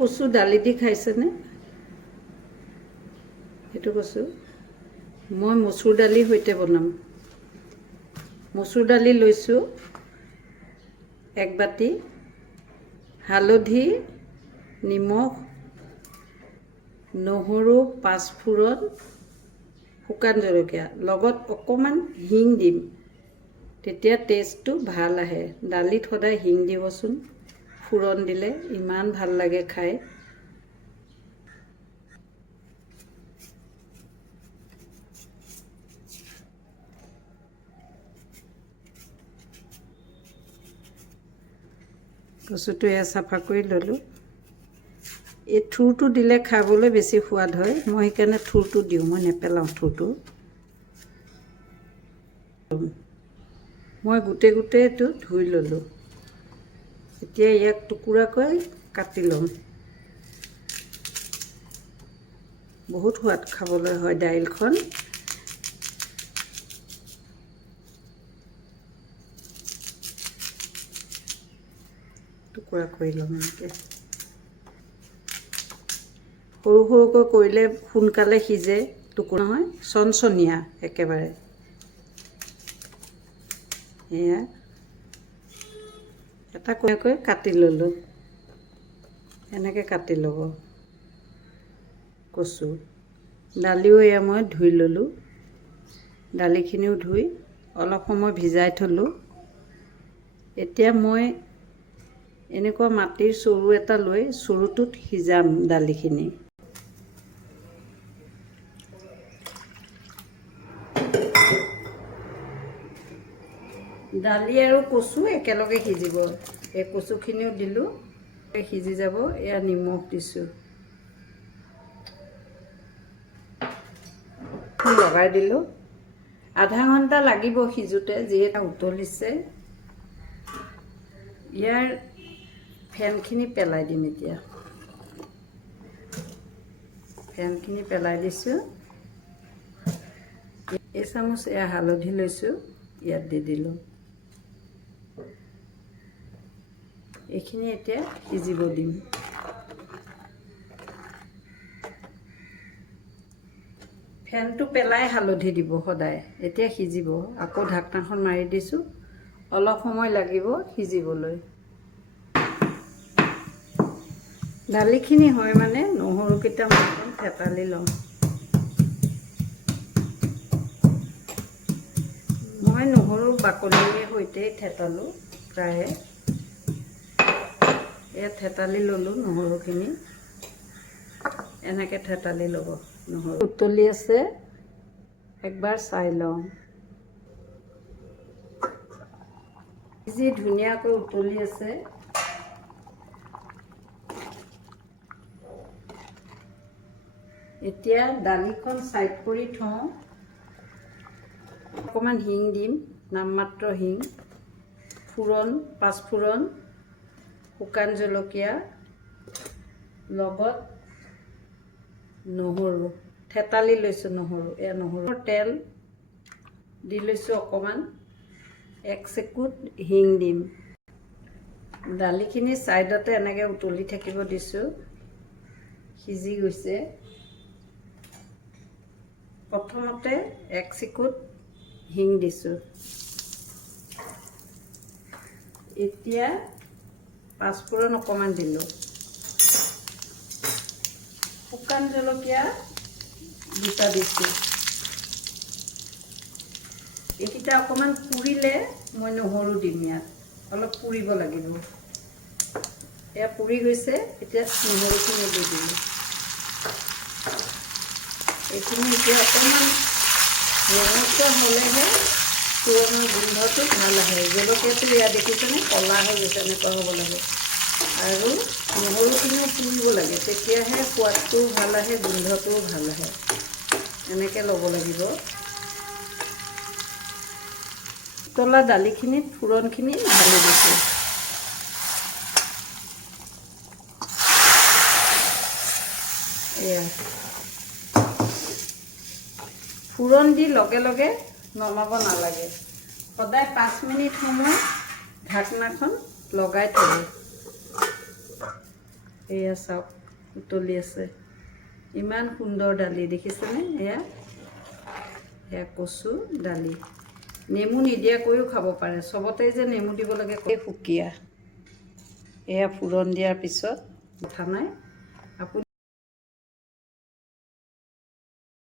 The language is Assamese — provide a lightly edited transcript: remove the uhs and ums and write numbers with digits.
কচু দালি দি খাইছেনে? সেইটো কচু মই মচুৰ দালিৰ সৈতে বনাম। মচুৰ দালি লৈছোঁ 1 বাটি, হালধি, নিমখ, নহৰু, 5 ফোৰণ, শুকান জলকীয়া, লগত অকণমান হিং দিম, তেতিয়া টেষ্টটো ভাল আহে। দালিত সদায় হিং দিবচোন, ফোৰণ দিলে ইমান ভাল লাগে খাই। কচুটো চাফা কৰি ল'লোঁ। এই থুৰটো দিলে খাবলৈ বেছি সোৱাদ হয়, মই সেইকাৰণে থুৰটো দিওঁ, মই নেপেলাওঁ থুৰটো। মই গোটেইটো ধুই ল'লোঁ। এতিয়া ইয়াক টুকুৰাকৈ কাটি ল'ম। বহুত সোৱাদ খাবলৈ হয় দাইলখন। টুকুৰা কৰি ল'ম এনেকৈ। সৰু সৰুকৈ কৰিলে সোনকালে সিজে, টুকুৰা নহয়, চনচনীয়া একেবাৰে। এয়া এটা কোৱাকৈ কাটি ল'লোঁ। এনেকৈ কাটি ল'ব কচু। দালিও এয়া মই ধুই ল'লোঁ। দালিখিনিও ধুই অলপ সময় ভিজাই থ'লোঁ। এতিয়া মই এনেকুৱা মাটিৰ চৰু এটা লৈ চৰুটোত সিজাম দালিখিনি। দালি আৰু কচু একেলগে সিজিব। এই কচুখিনিও দিলোঁ, সিজি যাব। এয়া নিমখ দিছোঁ, লগাই দিলোঁ। আধা ঘণ্টা লাগিব সিজোতে, যিহেতু উতলিছে। ইয়াৰ ফেনখিনি পেলাই দিম এতিয়া। ফেনখিনি পেলাই দিছোঁ। এচামুচ এয়া হালধি লৈছোঁ, ইয়াত দি দিলোঁ। এইখিনি এতিয়া সিজিব দিম। ফেনটো পেলাই হালধি দিব সদায়, এতিয়া সিজিব। আকৌ ঢাকনাখন মাৰি দিছোঁ, অলপ সময় লাগিব সিজিবলৈ। দালিখিনি হয় মানে নহৰুকেইটা মই থেতালি ল'ম। মই নহৰু বাকলিৰ সৈতে থেতালোঁ প্ৰায়ে। এয়া থেতালি ল'লোঁ নহৰুখিনি। এনেকৈ থেতালি ল'ব নহৰু। উতলি আছে, একবাৰ চাই লওঁ। যি ধুনীয়াকৈ উতলি আছে। এতিয়া দালিখন ছাইড কৰি থওঁ। অকণমান হিং দিম, নামমাত্ৰ হিং, ফোৰণ, 5 ফোৰণ, শুকান জলকীয়া, লগত নহৰু, থেতালি লৈছোঁ নহৰু। এয়া নহৰুৰ তেল দি লৈছোঁ অকণমান, 1 চেকুট হিং দিম। দালিখিনি ছাইডতে এনেকৈ উতলি থাকিব দিছোঁ, সিজি গৈছে। প্ৰথমতে 1 চেকুট হিং দিছোঁ। এতিয়া 5 ফোৰণ অকণমান দিলোঁ। শুকান জলকীয়া 2টা দিছোঁ। এইকেইটা অকণমান পুৰিলে মই নহৰু দিম ইয়াত। অলপ পুৰিব লাগিব। এয়া পুৰি গৈছে, এতিয়া নহৰুখিনি দি দিলোঁ। এইখিনি এতিয়া অকণমান ৰঙচুৱা হ'লেহে ফোৰণৰ গোন্ধটো ভাল আহে। জলকীয়াটো ইয়াত দেখিছেনে, ক'লা হৈ গৈছে, এনেকুৱা হ'ব লাগে। আৰু নহৰুখিনিও পুৰিব লাগে, তেতিয়াহে সোৱাদটোও ভাল আহে, গোন্ধটোও ভাল আহে। এনেকৈ ল'ব লাগিব। উতলা দালিখিনিত ফোৰণখিনি ঢালি দিছোঁ। এয়া ফোৰণ দি লগে লগে নমাব নালাগে। সদায় 5 মিনিট সময় ঢাকনাখন লগাই থ'ব। এয়া চাওক উতলি আছে। ইমান সুন্দৰ দালি দেখিছেনে? এয়া কচু দালি। নেমু নিদিয়াকৈও খাব পাৰে, চবতে যে নেমু দিব লাগে সুকীয়া। এয়া ফুৰণ দিয়াৰ পিছত কথা নাই।